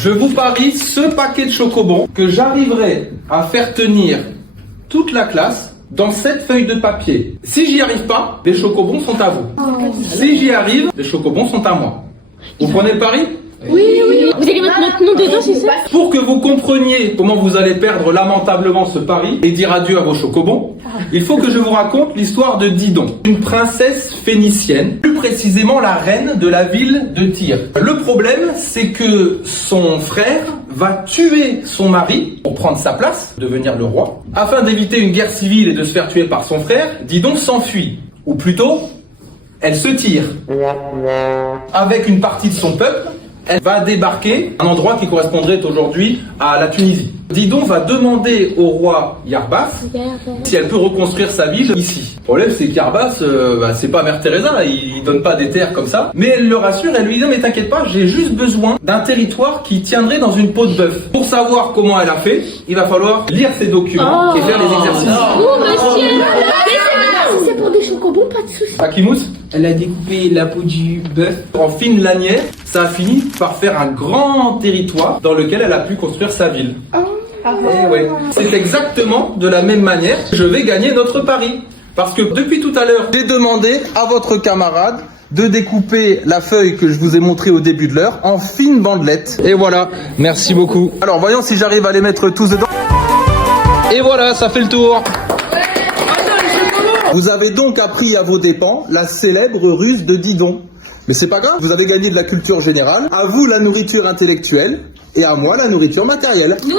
Je vous parie ce paquet de chocobons que j'arriverai à faire tenir toute la classe dans cette feuille de papier. Si j'y arrive pas, les chocobons sont à vous. Si j'y arrive, les chocobons sont à moi. Vous prenez le pari ? Oui. Vous allez mettre notre nom dedans, c'est ça? Pour que vous compreniez comment vous allez perdre lamentablement ce pari et dire adieu à vos chocobons, il faut que je vous raconte l'histoire de Didon, une princesse phénicienne, plus précisément la reine de la ville de Tyr. Le problème, c'est que son frère va tuer son mari pour prendre sa place, devenir le roi. Afin d'éviter une guerre civile et de se faire tuer par son frère, Didon s'enfuit, ou plutôt, elle se tire. Avec une partie de son peuple, elle va débarquer à un endroit qui correspondrait aujourd'hui à la Tunisie. Didon va demander au roi Yarbas si elle peut reconstruire sa ville ici. Le problème, c'est qu'Yarbas, c'est pas Mère Teresa, il donne pas des terres comme ça. Mais elle le rassure, elle lui dit non mais t'inquiète pas, j'ai juste besoin d'un territoire qui tiendrait dans une peau de bœuf. Pour savoir comment elle a fait, il va falloir lire ses documents et faire les exercices. Oh monsieur, si c'est pour des chocobons, pas de soucis. Akimous, Elle a découpé la peau du bœuf. en fines lanières, ça a fini par faire un grand territoire dans lequel elle a pu construire sa ville. Eh ouais. C'est exactement de la même manière que je vais gagner notre pari. Parce que depuis tout à l'heure, j'ai demandé à votre camarade de découper la feuille que je vous ai montrée au début de l'heure en fines bandelettes. Et voilà, merci beaucoup. Alors voyons si j'arrive à les mettre tous dedans. Et voilà, ça fait le tour. Vous avez donc appris à vos dépens la célèbre ruse de Didon. Mais c'est pas grave, vous avez gagné de la culture générale, à vous la nourriture intellectuelle, et à moi la nourriture matérielle. Nous,